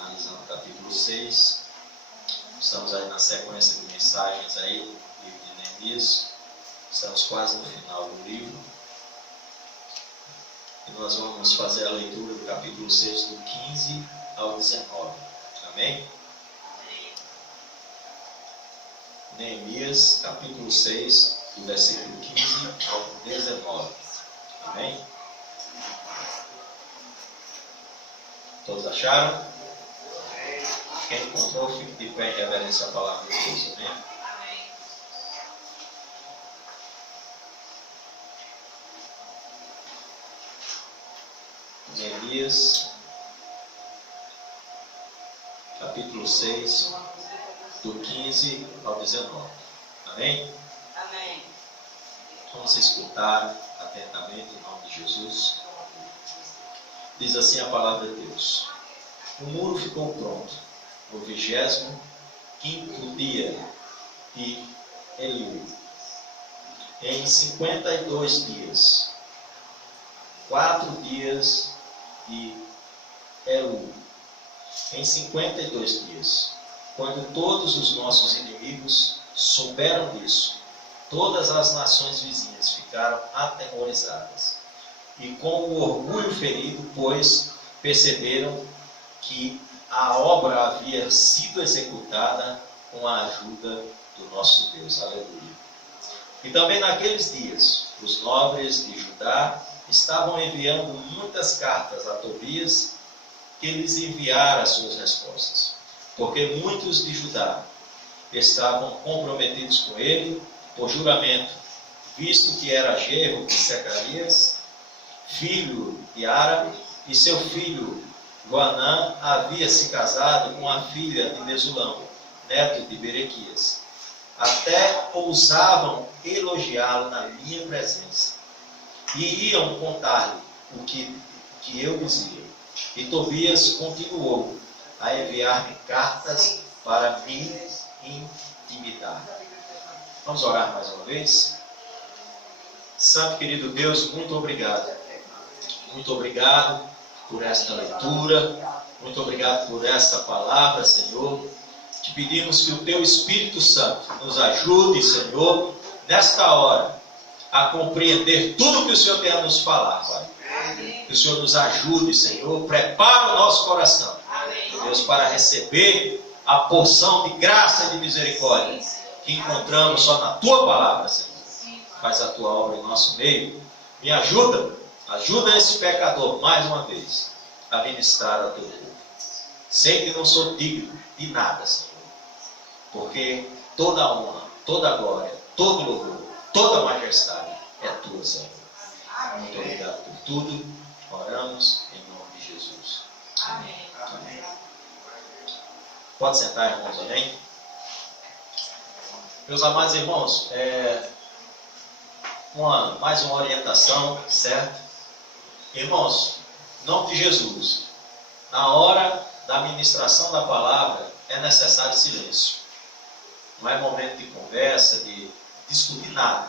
analisando o capítulo 6. Estamos aí na sequência de mensagens aí do livro de Neemias. Estamos quase no final do livro. E nós vamos fazer a leitura do capítulo 6, do 15 ao 19. Amém? Neemias, capítulo 6, do versículo 15 ao 19. Amém? Todos acharam? Quem encontrou, fique de pé em reverência à palavra de Deus. Amém? Neemias, capítulo 6, do 15 ao 19. Amém? Amém. Vamos escutar atentamente em nome de Jesus. Diz assim a palavra de Deus: o muro ficou pronto no 25º dia de Eliú, em 52 dias, 4 dias de Elul, em 52 dias. Quando todos os nossos inimigos souberam disso, todas as nações vizinhas ficaram atemorizadas. E com o orgulho ferido, pois perceberam que a obra havia sido executada com a ajuda do nosso Deus. Aleluia. E também naqueles dias, os nobres de Judá estavam enviando muitas cartas a Tobias, que lhes enviara as suas respostas, porque muitos de Judá estavam comprometidos com ele por juramento, visto que era genro de Secarias, filho de Ara, e seu filho Joanã havia se casado com a filha de Mesulão, neto de Berequias. Até ousavam elogiá-lo na minha presença, e iam contar-lhe o que eu dizia. E Tobias continuou a enviar-me cartas para me intimidar. Vamos orar mais uma vez? Santo querido Deus, muito obrigado. Muito obrigado por esta leitura. Muito obrigado por esta palavra, Senhor. Te pedimos que o Teu Espírito Santo nos ajude, Senhor, nesta hora, a compreender tudo que o Senhor tem a nos falar, Pai. Que o Senhor nos ajude, Senhor. Prepara o nosso coração, Deus, para receber a porção de graça e de misericórdia que encontramos só na Tua palavra, Senhor. Faz a Tua obra em nosso meio. Me ajuda esse pecador, mais uma vez, a ministrar ao Teu povo. Sei que não sou digno de nada, Senhor, porque toda a honra, toda a glória, todo louvor, toda a majestade é Tua, Senhor. Muito obrigado por tudo. Oramos em nome de Jesus. Amém. Amém. Pode sentar, irmãos, amém? Meus amados irmãos, mais uma orientação, certo? Irmãos, em nome de Jesus, na hora da ministração da palavra, é necessário silêncio. Não é momento de conversa, de discutir nada.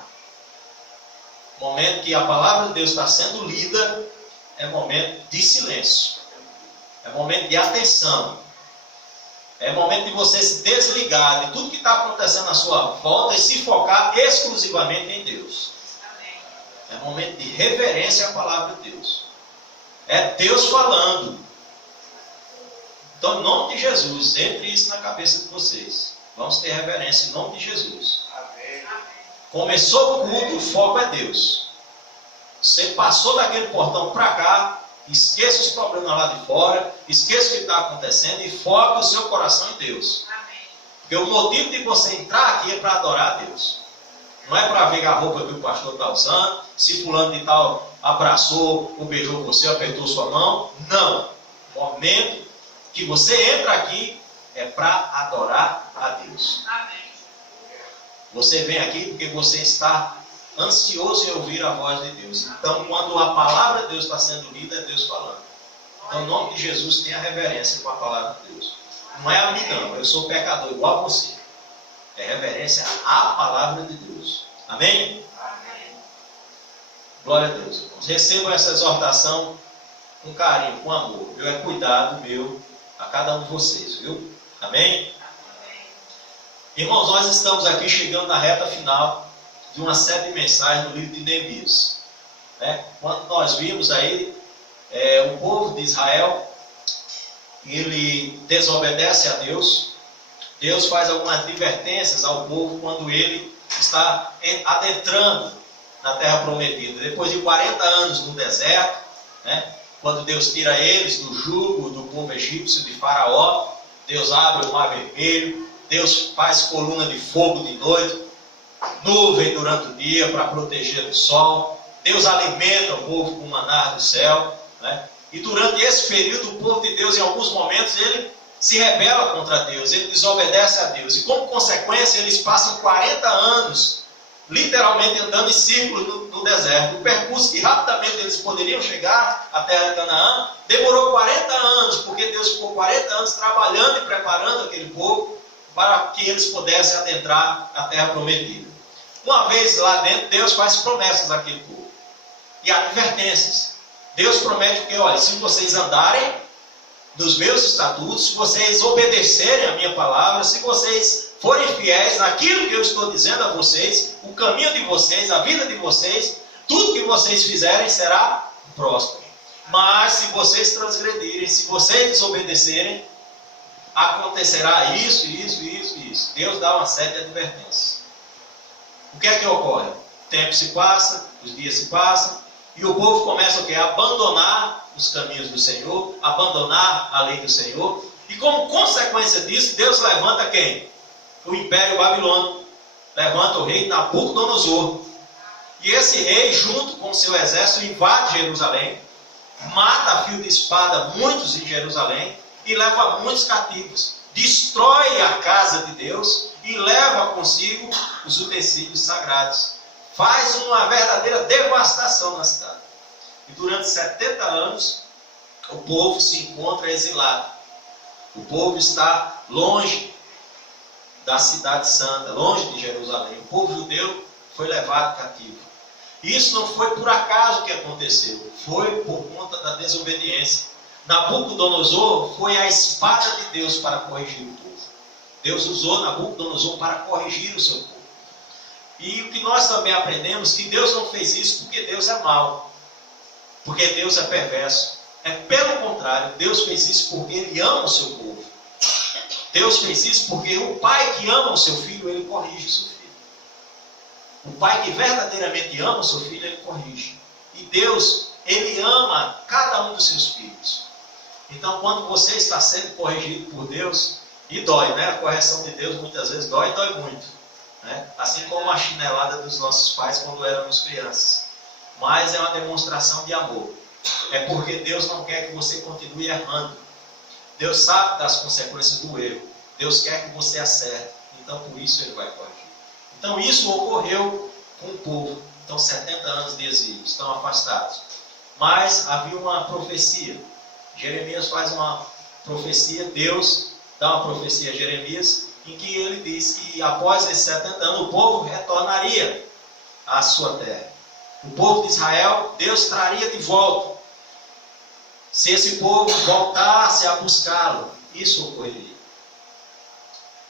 Momento que a palavra de Deus está sendo lida, é momento de silêncio. É momento de atenção. É momento de você se desligar de tudo que está acontecendo à sua volta e se focar exclusivamente em Deus. É momento de reverência à palavra de Deus. É Deus falando. Então, em nome de Jesus, entre isso na cabeça de vocês. Vamos ter reverência em nome de Jesus. Amém. Começou o culto, o foco é Deus. Você passou daquele portão para cá, esqueça os problemas lá de fora, esqueça o que está acontecendo e foque o seu coração em Deus. Amém. Porque o motivo de você entrar aqui é para adorar a Deus. Não é para ver a roupa que o pastor está usando, se fulano de tal abraçou ou beijou você, apertou sua mão. Não. O momento que você entra aqui é para adorar a Deus. Amém. Você vem aqui porque você está ansioso em ouvir a voz de Deus. Então, quando a palavra de Deus está sendo lida, é Deus falando. Então, em nome de Jesus, tenha reverência com a palavra de Deus. Não é a mim, não. Eu sou pecador igual a você. É reverência à palavra de Deus. Amém? Amém. Glória a Deus, irmãos. Recebam essa exortação com carinho, com amor. É cuidado meu a cada um de vocês, viu? Amém? Irmãos, nós estamos aqui chegando na reta final de uma série de mensagens do livro de Neemias. Quando nós vimos aí o povo de Israel, ele desobedece a Deus. Deus faz algumas advertências ao povo quando ele está adentrando na terra prometida. Depois de 40 anos no deserto, quando Deus tira eles do jugo do povo egípcio de Faraó, Deus abre o mar vermelho, Deus faz coluna de fogo de noite, nuvem durante o dia para proteger do sol, Deus alimenta o povo com maná do céu, e durante esse período o povo de Deus, em alguns momentos, ele se rebela contra Deus, ele desobedece a Deus, e como consequência eles passam 40 anos literalmente andando em círculos no deserto. O percurso que rapidamente eles poderiam chegar à terra de Canaã demorou 40 anos, porque Deus ficou 40 anos trabalhando e preparando aquele povo para que eles pudessem adentrar a terra prometida. Uma vez lá dentro, Deus faz promessas àquele povo e advertências. Deus promete que, olha, se vocês andarem nos meus estatutos, se vocês obedecerem a minha palavra, se vocês forem fiéis naquilo que eu estou dizendo a vocês, o caminho de vocês, a vida de vocês, tudo que vocês fizerem será próspero. Mas se vocês transgredirem, se vocês desobedecerem, acontecerá isso, isso, isso e isso. Deus dá uma série de advertências. O que é que ocorre? O tempo se passa, os dias se passam, e o povo começa o quê? A abandonar os caminhos do Senhor, abandonar a lei do Senhor, e como consequência disso, Deus levanta quem? O Império Babilônico. Levanta o rei Nabucodonosor. E esse rei, junto com seu exército, invade Jerusalém, mata a fio de espada muitos em Jerusalém, e leva muitos cativos. Destrói a casa de Deus, e leva consigo os utensílios sagrados. Faz uma verdadeira devastação na cidade. E durante 70 anos, o povo se encontra exilado. O povo está longe da cidade santa, longe de Jerusalém. O povo judeu foi levado cativo. E isso não foi por acaso que aconteceu, foi por conta da desobediência. Nabucodonosor foi a espada de Deus para corrigir o povo. Deus usou Nabucodonosor para corrigir o seu povo. E o que nós também aprendemos, que Deus não fez isso porque Deus é mau, porque Deus é perverso. É pelo contrário, Deus fez isso porque Ele ama o seu povo. Deus fez isso porque o pai que ama o seu filho, ele corrige o seu filho. O pai que verdadeiramente ama o seu filho, ele corrige. E Deus, ele ama cada um dos seus filhos. Então, quando você está sendo corrigido por Deus, e dói, A correção de Deus muitas vezes dói e dói muito. Assim como a chinelada dos nossos pais quando éramos crianças. Mas é uma demonstração de amor. É porque Deus não quer que você continue errando. Deus sabe das consequências do erro. Deus quer que você acerte. Então, por isso, Ele vai corrigir. Então, isso ocorreu com o povo. Então, 70 anos de exílio. Estão afastados. Mas havia uma profecia. Jeremias faz uma profecia. Deus dá uma profecia a Jeremias, em que ele diz que após esses 70 anos, o povo retornaria à sua terra. O povo de Israel, Deus traria de volta. Se esse povo voltasse a buscá-lo, isso ocorreria.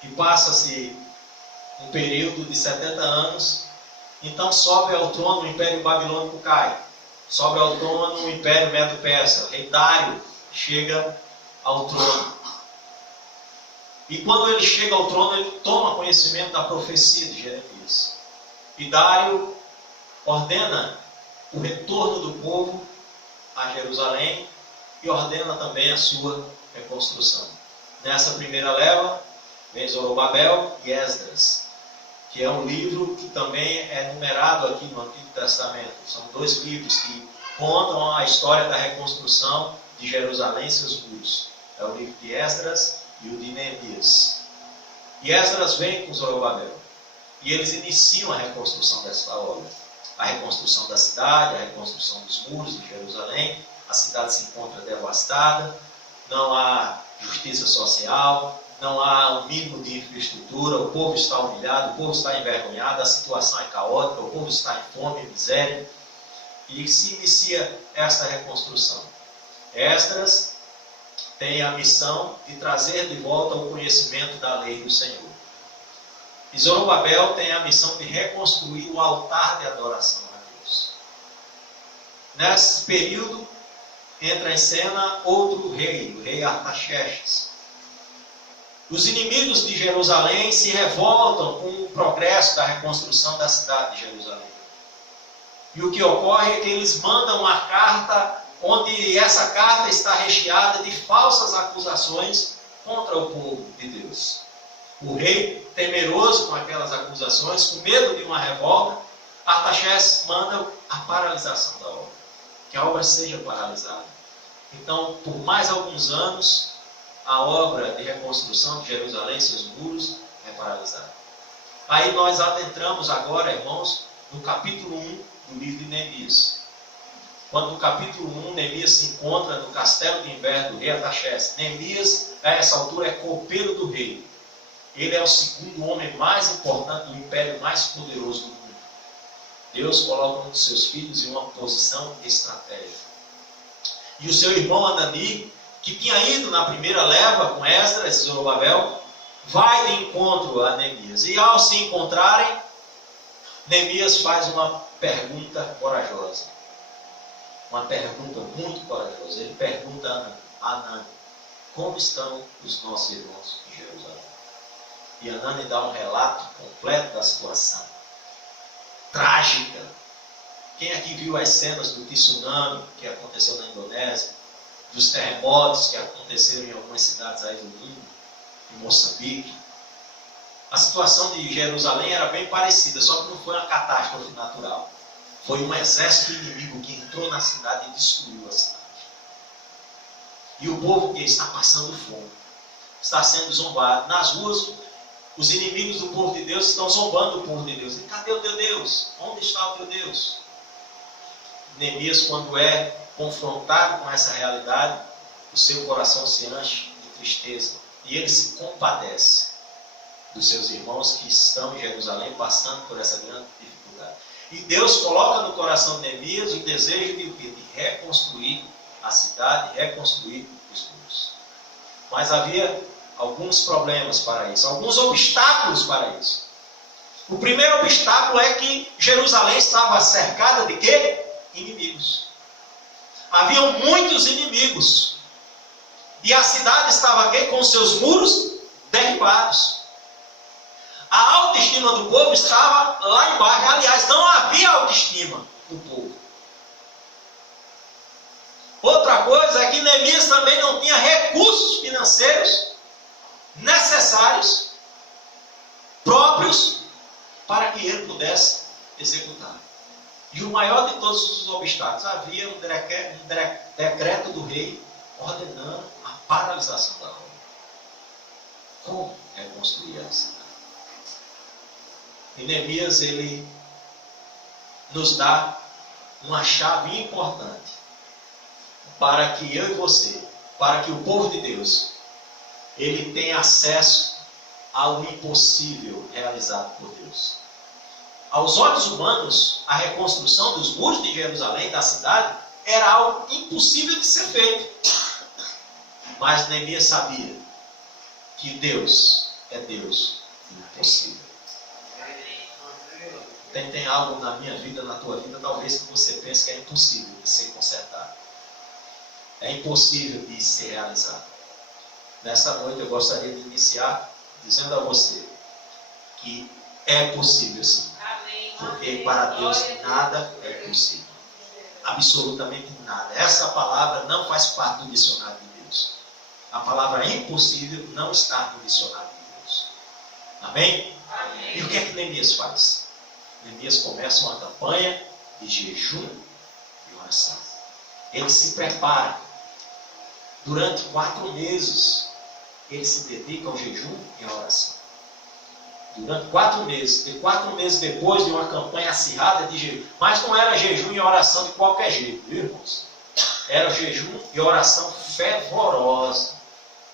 E passa-se um período de 70 anos, então sobe ao trono o Império Babilônico cai. Sobe ao trono o Império Medo-Persa. O rei Dário chega ao trono. E quando ele chega ao trono, ele toma conhecimento da profecia de Jeremias. E Dário ordena o retorno do povo a Jerusalém e ordena também a sua reconstrução. Nessa primeira leva, vem Zorobabel e Esdras, que é um livro que também é numerado aqui no Antigo Testamento. São 2 livros que contam a história da reconstrução de Jerusalém e seus muros. É o livro de Esdras e o de Neemias. E Esdras vem com Zorobabel. E eles iniciam a reconstrução desta obra. A reconstrução da cidade, a reconstrução dos muros de Jerusalém. A cidade se encontra devastada, não há justiça social, não há um mínimo de infraestrutura, o povo está humilhado, o povo está envergonhado, a situação é caótica, o povo está em fome, miséria. E se inicia essa reconstrução. Esdras tem a missão de trazer de volta o conhecimento da lei do Senhor. E Zorobabel tem a missão de reconstruir o altar de adoração a Deus. Nesse período, entra em cena outro rei, o rei Artaxerxes. Os inimigos de Jerusalém se revoltam com o progresso da reconstrução da cidade de Jerusalém. E o que ocorre é que eles mandam uma carta, onde essa carta está recheada de falsas acusações contra o povo de Deus. O rei, temeroso com aquelas acusações, com medo de uma revolta, Artaxerxes manda a paralisação da obra, que a obra seja paralisada. Então, por mais alguns anos, a obra de reconstrução de Jerusalém, seus muros, é paralisada. Aí nós adentramos agora, irmãos, no capítulo 1 do livro de Neemias. Quando no capítulo 1, Neemias se encontra no castelo de inverno do rei Artaxerxes. Neemias, a essa altura, é copeiro do rei. Ele é o segundo homem mais importante do império mais poderoso do mundo. Deus coloca um dos seus filhos em uma posição estratégica. E o seu irmão Anani, que tinha ido na primeira leva com Esdras e Zorobabel, vai de encontro a Neemias. E ao se encontrarem, Neemias faz uma pergunta corajosa. Uma pergunta muito corajosa. Ele pergunta a Anani: como estão os nossos irmãos em Jerusalém? E Anani dá um relato completo da situação. Trágica. Quem aqui viu as cenas do tsunami que aconteceu na Indonésia, dos terremotos que aconteceram em algumas cidades aí do mundo, em Moçambique? A situação de Jerusalém era bem parecida, só que não foi uma catástrofe natural. Foi um exército inimigo que entrou na cidade e destruiu a cidade. E o povo que está passando fome, está sendo zombado. Nas ruas, os inimigos do povo de Deus estão zombando o povo de Deus. E cadê o teu Deus? Onde está o teu Deus? Neemias, quando é confrontado com essa realidade, o seu coração se enche de tristeza. E ele se compadece dos seus irmãos que estão em Jerusalém passando por essa grande dificuldade. E Deus coloca no coração de Neemias o desejo de reconstruir a cidade, reconstruir os muros. Mas havia alguns problemas para isso, alguns obstáculos para isso. O primeiro obstáculo é que Jerusalém estava cercada de quê? Inimigos. Haviam muitos inimigos. E a cidade estava aqui com seus muros derribados. A autoestima do povo estava lá embaixo. Aliás, não havia autoestima do povo. Outra coisa é que Neemias também não tinha recursos financeiros necessários, próprios, para que ele pudesse executar. E o maior de todos os obstáculos, havia um decreto do rei ordenando a paralisação da obra. Como reconstruir a cidade? E Neemias, ele nos dá uma chave importante para que eu e você, para que o povo de Deus, ele tenha acesso ao impossível realizado por Deus. Aos olhos humanos, a reconstrução dos muros de Jerusalém, da cidade, era algo impossível de ser feito. Mas Neemias sabia que Deus é Deus do impossível. Tem algo na minha vida, na tua vida, talvez que você pense que é impossível de ser consertado. É impossível de ser realizado. Nesta noite eu gostaria de iniciar dizendo a você que é possível sim. Porque para Deus nada é possível. Absolutamente nada. Essa palavra não faz parte do dicionário de Deus. A palavra impossível não está no dicionário de Deus. Amém? Amém. E o que é que Neemias faz? Neemias começa uma campanha de jejum e oração. Ele se prepara. Durante 4 meses, ele se dedica ao jejum e à oração. Durante 4 meses. E 4 meses depois de uma campanha acirrada de jejum. Mas não era jejum e oração de qualquer jeito, viu, irmãos? Era jejum e oração fervorosa.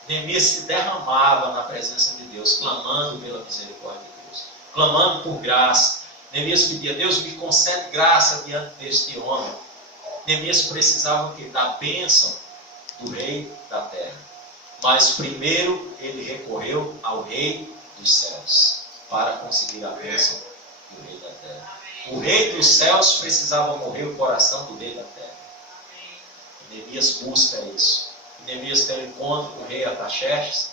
Neemias se derramava na presença de Deus, clamando pela misericórdia de Deus, clamando por graça. Neemias pedia: Deus, me concede graça diante deste homem. Neemias precisava da bênção do rei da terra. Mas primeiro ele recorreu ao Rei dos céus para conseguir a bênção do Rei da terra. O Rei dos céus precisava morrer o coração do Rei da terra. Neemias busca isso. Neemias tem um encontro com o rei Artaxerxes,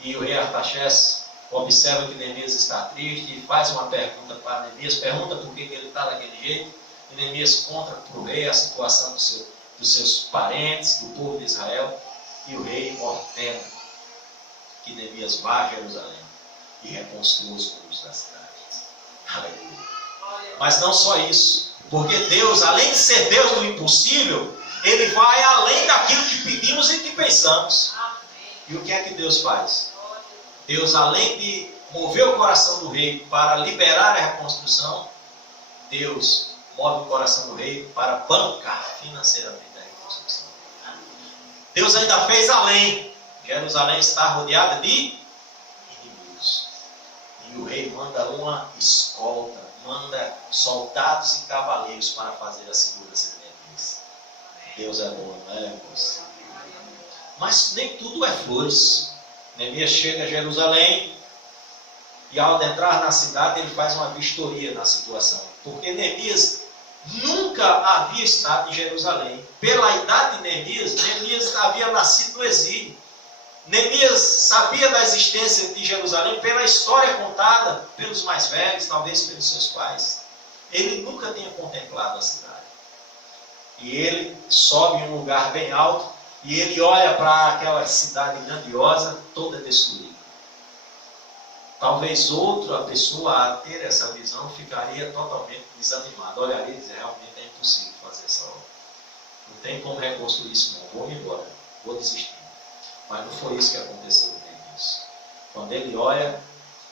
e o rei Artaxerxes observa que Neemias está triste e faz uma pergunta para Neemias, pergunta por que ele está daquele jeito, e Neemias conta para o rei a situação dos seus parentes, do povo de Israel, e o rei ordena que Neemias vá a Jerusalém e reconstrua os muros da cidade. Aleluia. Mas não só isso, porque Deus, além de ser Deus do impossível, Ele vai além daquilo que pedimos e que pensamos. E o que é que Deus faz? Deus, além de mover o coração do rei para liberar a reconstrução, Deus move o coração do rei para bancar financeiramente a reconstrução. Deus ainda fez além. Jerusalém está rodeada de inimigos. E o rei manda uma escolta, manda soldados e cavaleiros para fazer a segurança de Neemias. Deus é bom, não é, irmãos? Mas nem tudo é flores. Neemias chega a Jerusalém e, ao entrar na cidade, ele faz uma vistoria na situação. Porque Neemias nunca havia estado em Jerusalém. Pela idade de Neemias havia nascido no exílio. Neemias sabia da existência de Jerusalém pela história contada pelos mais velhos, talvez pelos seus pais. Ele nunca tinha contemplado a cidade. E ele sobe em um lugar bem alto e ele olha para aquela cidade grandiosa, toda destruída. Talvez outra pessoa, a ter essa visão, ficaria totalmente desanimada. Olharia e dizer, realmente é impossível fazer essa obra. Não tem como reconstruir isso não. Vou embora, vou desistir. Mas não foi isso que aconteceu com Neemias. Quando ele olha,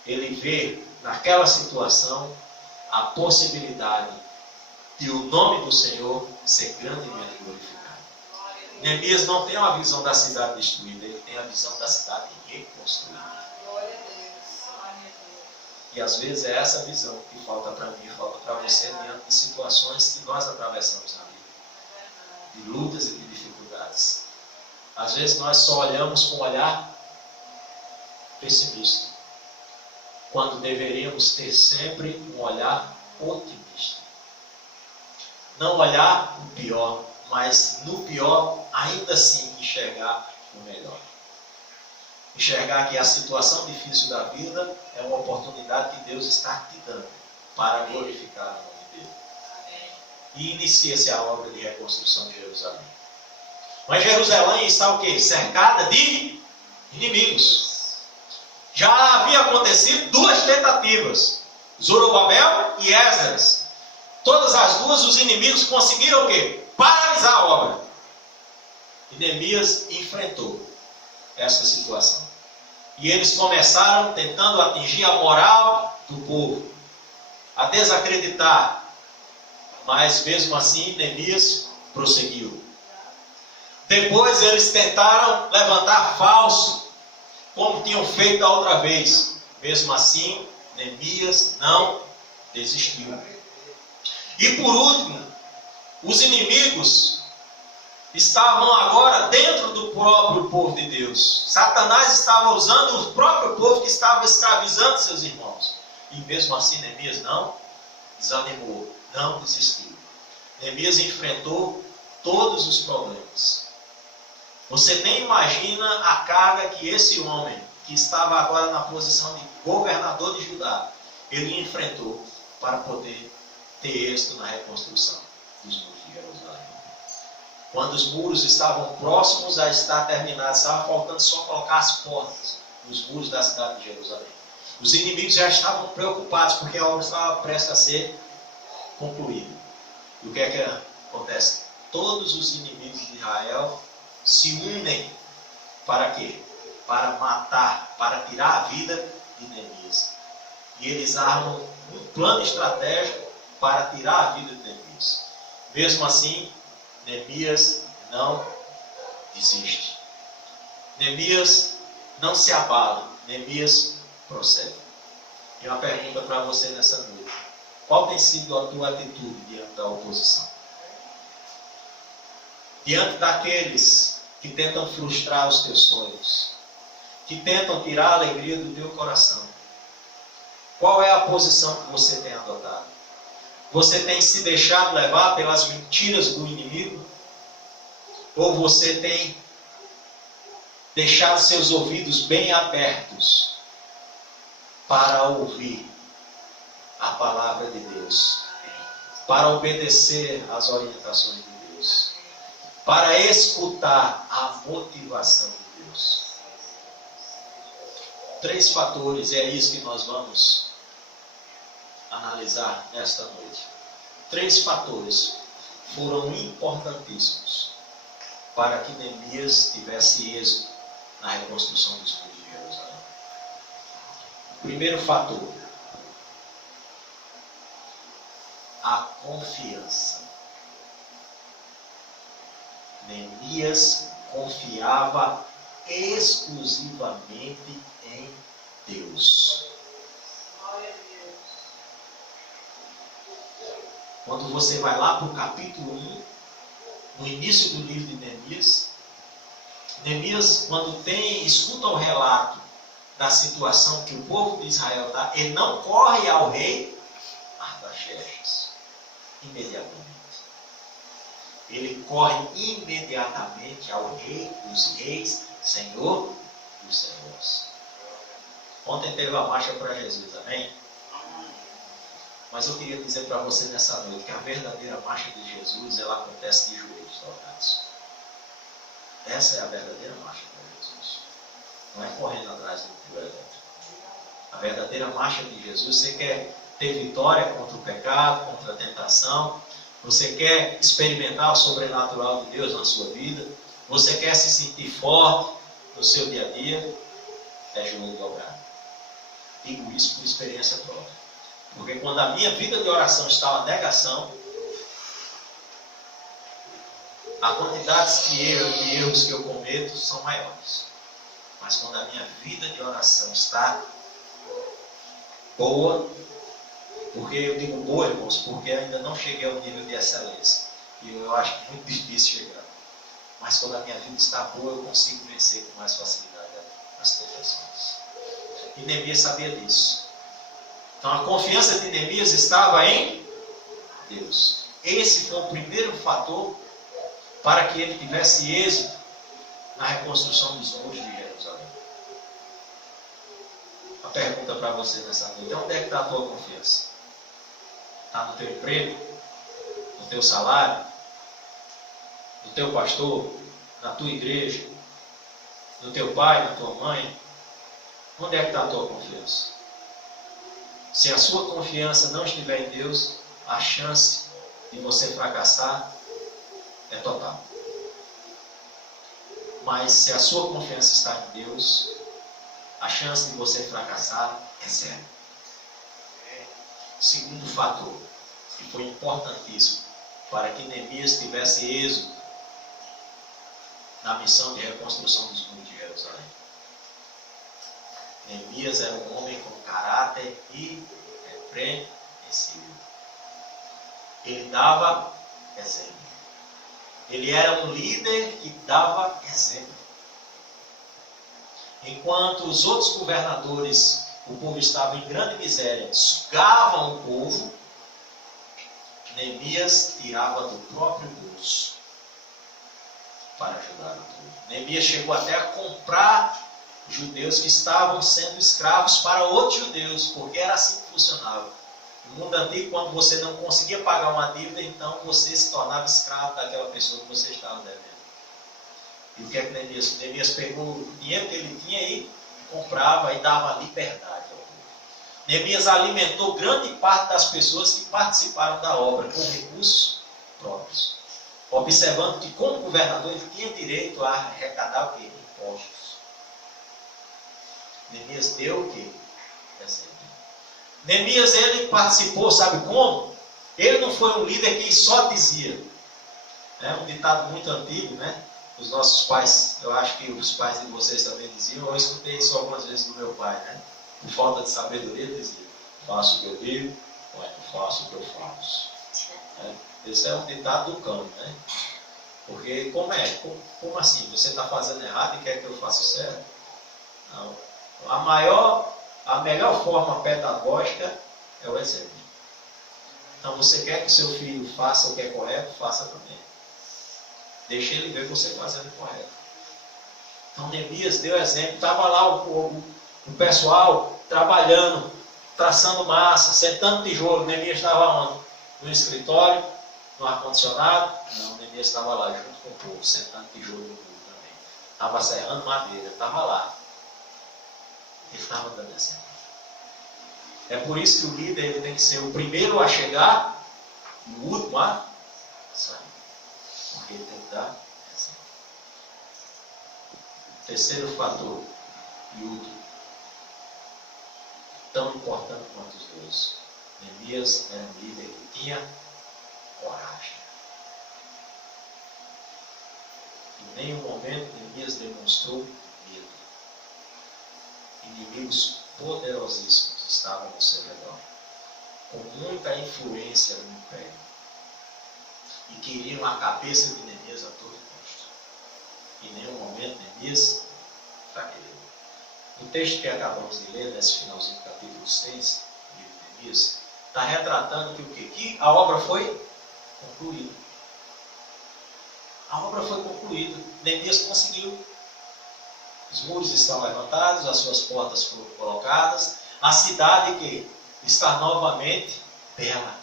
ele vê naquela situação a possibilidade de o nome do Senhor ser grandemente glorificado. Neemias não tem uma visão da cidade destruída, ele tem a visão da cidade reconstruída. E às vezes é essa visão que falta para mim, falta para você diante de situações que nós atravessamos na vida, de lutas e de dificuldades. Às vezes nós só olhamos com um olhar pessimista, quando deveríamos ter sempre um olhar otimista. Não olhar o pior, mas no pior, ainda assim, enxergar o melhor. Enxergar que a situação difícil da vida é uma oportunidade que Deus está te dando para glorificar o nome dele. E inicia-se a obra de reconstrução de Jerusalém. Mas Jerusalém está o quê? Cercada de inimigos. Já havia acontecido 2 tentativas. Zorobabel e Esdras. Todas as duas os inimigos conseguiram o quê? Paralisar a obra. E Neemias enfrentou essa situação. E eles começaram tentando atingir a moral do povo, a desacreditar. Mas mesmo assim Neemias prosseguiu. Depois eles tentaram levantar falso, como tinham feito a outra vez. Mesmo assim, Neemias não desistiu. E por último, os inimigos estavam agora dentro do próprio povo de Deus. Satanás estava usando o próprio povo que estava escravizando seus irmãos. E mesmo assim Neemias não desanimou, não desistiu. Neemias enfrentou todos os problemas. Você nem imagina a carga que esse homem, que estava agora na posição de governador de Judá, ele enfrentou para poder ter êxito na reconstrução dos muros de Jerusalém. Quando os muros estavam próximos a estar terminados, estava faltando só colocar as portas nos muros da cidade de Jerusalém. Os inimigos já estavam preocupados porque a obra estava prestes a ser concluída. E o que é que acontece? Todos os inimigos de Israel se unem para quê? Para matar, para tirar a vida de Neemias. E eles armam um plano estratégico para tirar a vida de Neemias. Mesmo assim, Neemias não desiste. Neemias não se abala. Neemias prossegue. E uma pergunta para você nessa noite. Qual tem sido a tua atitude diante da oposição? Diante daqueles que tentam frustrar os teus sonhos, que tentam tirar a alegria do teu coração. Qual é a posição que você tem adotado? Você tem se deixado levar pelas mentiras do inimigo? Ou você tem deixado seus ouvidos bem abertos para ouvir a palavra de Deus, para obedecer às orientações de Deus, para escutar a motivação de Deus? 3 fatores, é isso que nós vamos analisar nesta noite. 3 fatores foram importantíssimos para que Neemias tivesse êxito na reconstrução dos muros de Jerusalém. Primeiro fator, a confiança. Neemias confiava exclusivamente em Deus. Quando você vai lá para o capítulo 1, no início do livro de Neemias, Neemias, quando escuta o relato da situação que o povo de Israel está, ele não corre ao rei Artaxerxes imediatamente. Ele corre imediatamente ao rei dos reis, Senhor dos senhores. Ontem teve a marcha para Jesus, amém? Mas eu queria dizer para você nessa noite que a verdadeira marcha de Jesus, ela acontece de joelhos dobrados. Essa é a verdadeira marcha para Jesus. Não é correndo atrás do trio elétrico. A verdadeira marcha de Jesus, você quer ter vitória contra o pecado, contra a tentação, você quer experimentar o sobrenatural de Deus na sua vida, você quer se sentir forte no seu dia a dia, é joelho dobrado. Digo isso por experiência própria. Porque quando a minha vida de oração está uma negação, a quantidade de erros que eu cometo são maiores. Mas quando a minha vida de oração está boa, porque eu digo boa, irmãos, porque ainda não cheguei ao nível de excelência. E eu acho muito difícil chegar. Mas quando a minha vida está boa, eu consigo vencer com mais facilidade as tentações. E Neemias sabia disso. Então a confiança de Neemias estava em Deus. Esse foi o primeiro fator para que ele tivesse êxito na reconstrução dos muros de Jerusalém. A pergunta para você nessa noite: onde é que está a tua confiança? Está no teu emprego? No teu salário? No teu pastor? Na tua igreja? No teu pai? Na tua mãe? Onde é que está a tua confiança? Se a sua confiança não estiver em Deus, a chance de você fracassar é total. Mas se a sua confiança está em Deus, a chance de você fracassar é zero. Segundo fator, que foi importantíssimo para que Neemias tivesse êxito na missão de reconstrução dos muros de Jerusalém. Neemias era um homem com caráter irrepreensível. Ele dava exemplo. Ele era um líder que dava exemplo. Enquanto os outros governadores, o povo estava em grande miséria, sugavam o povo, Neemias tirava do próprio bolso para ajudar o povo. Neemias chegou até a comprar judeus que estavam sendo escravos para outros judeus, porque era assim que funcionava. No mundo antigo, quando você não conseguia pagar uma dívida, então você se tornava escravo daquela pessoa que você estava devendo. E o que é que Neemias? Neemias pegou o dinheiro que ele tinha e comprava e dava liberdade ao povo. Neemias alimentou grande parte das pessoas que participaram da obra com recursos próprios, observando que como governador ele tinha direito a arrecadar o quê? Impostos. Neemias deu o quê? Exemplo. Neemias, ele participou, sabe como? Ele não foi um líder que só dizia. É um ditado muito antigo, né? Os nossos pais, eu acho que os pais de vocês também diziam, eu escutei isso algumas vezes do meu pai, né? Por falta de sabedoria, ele dizia: faço o que eu digo, mas não faço o que eu faço. Esse é um ditado do cão, né? Porque como assim? Você está fazendo errado e quer que eu faça o certo? Então, a melhor forma pedagógica é o exemplo. Então, você quer que seu filho faça o que é correto? Faça também. Deixe ele ver você fazendo o correto. Então, Neemias deu exemplo. Estava lá o pessoal trabalhando, traçando massa, sentando tijolo. Neemias estava onde? No escritório, no ar-condicionado? Não, Neemias estava lá junto com o povo, sentando tijolo no muro também. Estava serrando madeira, estava lá. Ele estava dando exemplo. É por isso que o líder ele tem que ser o primeiro a chegar e o último a sair. Porque ele tem que dar exemplo. Terceiro fator e último, tão importante quanto os dois. Neemias era um líder que tinha coragem. Em nenhum momento Neemias demonstrou medo. Inimigos poderosíssimos estavam ao seu redor, com muita influência no império, e queriam a cabeça de Neemias a todo custo. Em nenhum momento Neemias fraquejou. O texto que acabamos de ler, nesse finalzinho do capítulo 6, do livro de Neemias, está retratando que o quê? Que a obra foi concluída. A obra foi concluída. Neemias conseguiu. Os muros estão levantados, as suas portas foram colocadas, a cidade que está novamente bela.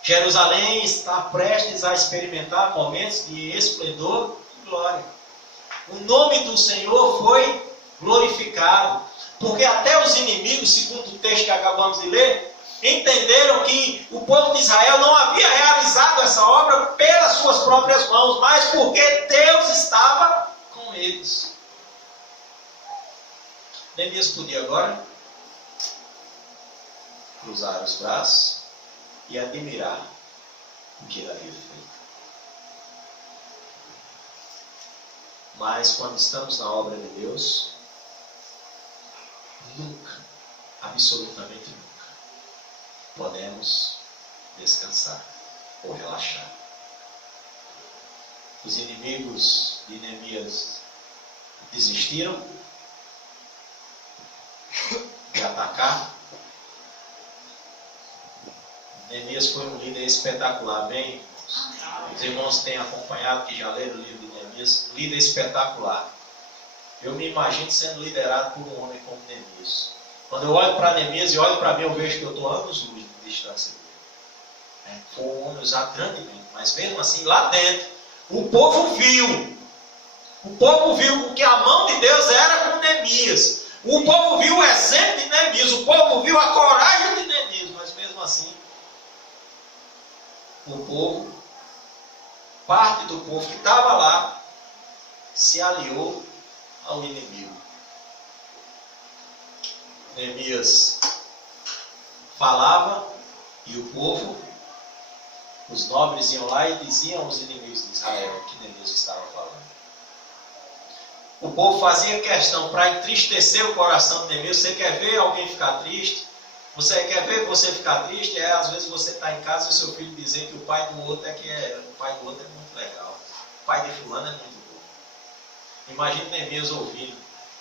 Jerusalém está prestes a experimentar momentos de esplendor e glória. O nome do Senhor foi glorificado, porque até os inimigos, segundo o texto que acabamos de ler, entenderam que o povo de Israel não havia realizado essa obra pelas suas próprias mãos, mas porque Deus estava com eles. Neemias podia agora cruzar os braços e admirar o que ele havia feito. Mas quando estamos na obra de Deus, nunca, absolutamente nunca, podemos descansar ou relaxar. Os inimigos de Neemias desistiram de atacar. Neemias foi um líder espetacular, bem, irmãos? Os irmãos têm acompanhado, que já leram o livro de Neemias, um líder espetacular. Eu me imagino sendo liderado por um homem como Neemias. Quando eu olho para Neemias e olho para mim, eu vejo que eu estou anos-luz de distância dele. Foi um homem usado grandemente, mas mesmo assim, lá dentro, o povo viu. O povo viu que a mão de Deus era com Neemias. O povo viu o exemplo de Neemias, o povo viu a coragem de Neemias, mas mesmo assim, o povo, parte do povo que estava lá, se aliou ao inimigo. Neemias falava e o povo, os nobres iam lá e diziam aos inimigos de Israel que Neemias estava falando. O povo fazia questão para entristecer o coração de Neemias. Você quer ver alguém ficar triste? Você quer ver você ficar triste? Às vezes você está em casa e o seu filho dizer que o pai do outro o pai do outro é muito legal. O pai de fulano é muito bom. Imagine Neemias ouvindo.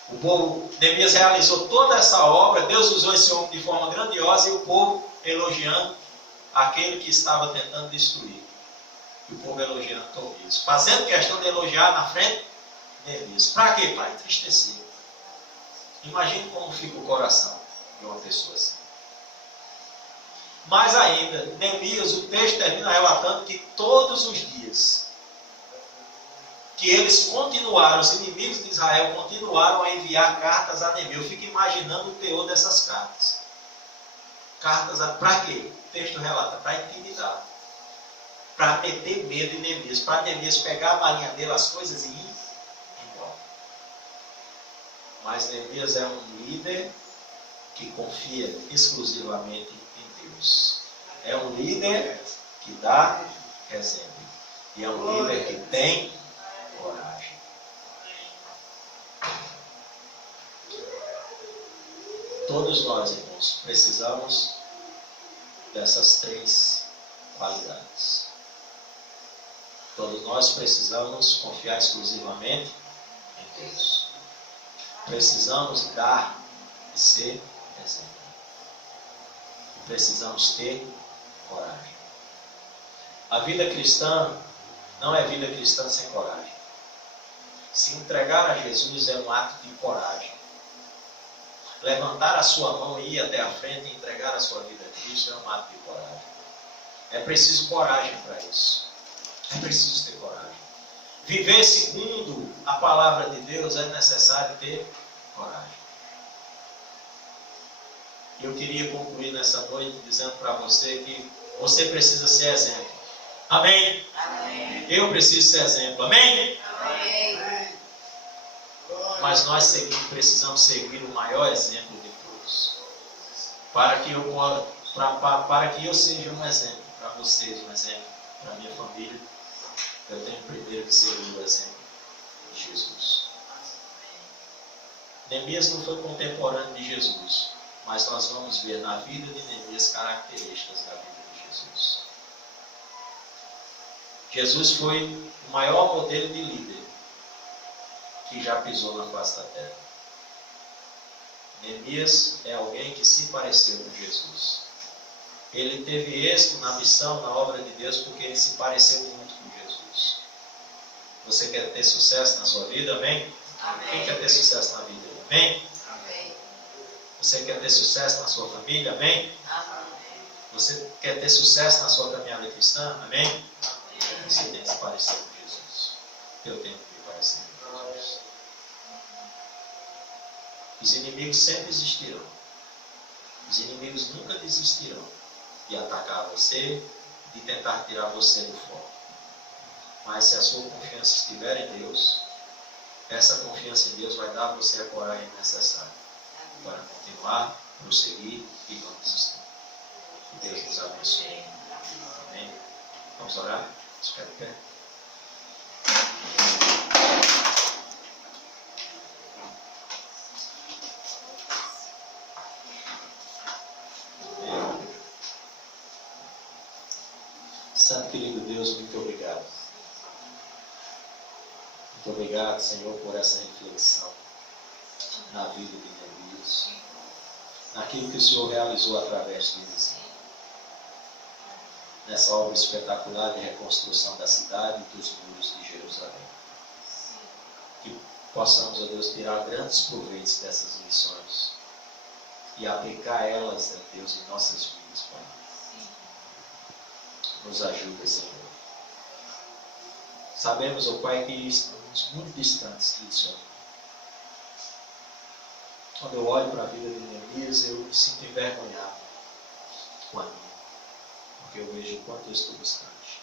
O povo, Neemias realizou toda essa obra, Deus usou esse homem de forma grandiosa e o povo elogiando aquele que estava tentando destruir. E o povo elogiando Tobias. Fazendo questão de elogiar na frente Neemias. Para quê? Para entristecer. Imagine como fica o coração de uma pessoa assim. Mais ainda, Neemias, o texto termina relatando que todos os dias que eles continuaram, os inimigos de Israel continuaram a enviar cartas a Neemias. Eu fico imaginando o teor dessas cartas. Cartas para quê? O texto relata, para intimidar. Para meter medo em Neemias. Para Neemias pegar a malinha dele, as coisas e ir. Mas Neemias é um líder que confia exclusivamente em Deus. É um líder que dá exemplo. E é um líder que tem coragem. Todos nós, irmãos, precisamos dessas três qualidades. Todos nós precisamos confiar exclusivamente em Deus. Precisamos dar e ser exemplo. Precisamos ter coragem. A vida cristã não é vida cristã sem coragem. Se entregar a Jesus é um ato de coragem. Levantar a sua mão e ir até a frente e entregar a sua vida a Cristo é um ato de coragem. É preciso coragem para isso. É preciso ter coragem. Viver segundo a palavra de Deus é necessário ter coragem. Eu queria concluir nessa noite dizendo para você que você precisa ser exemplo. Amém? Amém. Eu preciso ser exemplo. Amém? Amém. Mas nós precisamos seguir o maior exemplo de todos. Para que eu seja um exemplo para vocês, um exemplo para a minha família, eu tenho primeiro que seguir o exemplo de Jesus. Neemias não foi contemporâneo de Jesus, mas nós vamos ver na vida de Neemias características da vida de Jesus. Jesus foi o maior modelo de líder que já pisou na face da terra. Neemias é alguém que se pareceu com Jesus. Ele teve êxito na missão, na obra de Deus, porque ele se pareceu muito com Jesus. Você quer ter sucesso na sua vida? Amém? Amém. Quem quer ter sucesso na vida? Amém? Amém. Você quer ter sucesso na sua família? Amém? Amém. Você quer ter sucesso na sua caminhada cristã? Amém? Amém. Você tem que se parecer com Jesus. Eu tenho que me parecer com Jesus. Os inimigos sempre existirão. Os inimigos nunca desistirão de atacar você, de tentar tirar você do foco. Mas se a sua confiança estiver em Deus, essa confiança em Deus vai dar a você a coragem necessária para continuar, prosseguir e não desistir. Que Deus nos abençoe. Amém? Vamos orar? Fica de pé. Santo querido Deus, muito obrigado. Muito obrigado, Senhor, por essa reflexão na vida de Neemias, naquilo que o Senhor realizou através deles, nessa obra espetacular de reconstrução da cidade e dos muros de Jerusalém. Que possamos, ó Deus, tirar grandes proveitos dessas lições e aplicar elas, ó Deus, em nossas vidas, Pai. Nos ajuda, Senhor. Sabemos, ó Pai, que estamos muito distantes do Senhor. Quando eu olho para a vida de Neemias, eu me sinto envergonhado com a minha, porque eu vejo o quanto eu estou distante.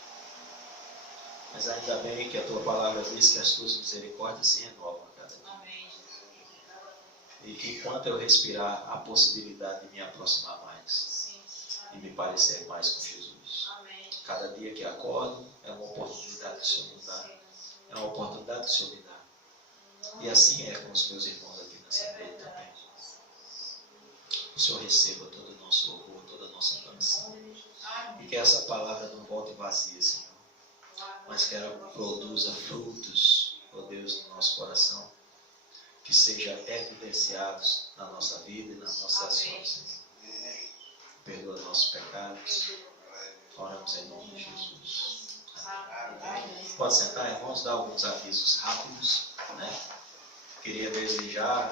Mas ainda bem que a Tua palavra diz que as Tuas misericórdias se renovam a cada dia. Amém. E que enquanto eu respirar, há a possibilidade de me aproximar mais e me parecer mais com Jesus. Cada dia que acordo é uma oportunidade que o Senhor me dá. É uma oportunidade que o Senhor me dá. E assim é com os meus irmãos aqui nessa noite também. O Senhor receba todo o nosso louvor, toda a nossa adoração. E que essa palavra não volte vazia, Senhor. Mas que ela produza frutos, ó Deus, no nosso coração. Que sejam evidenciados na nossa vida e nas nossas ações, Senhor. Perdoa nossos pecados. Oramos em nome de Jesus. Amém. Pode sentar, irmãos, dar alguns avisos rápidos, né? Queria desejar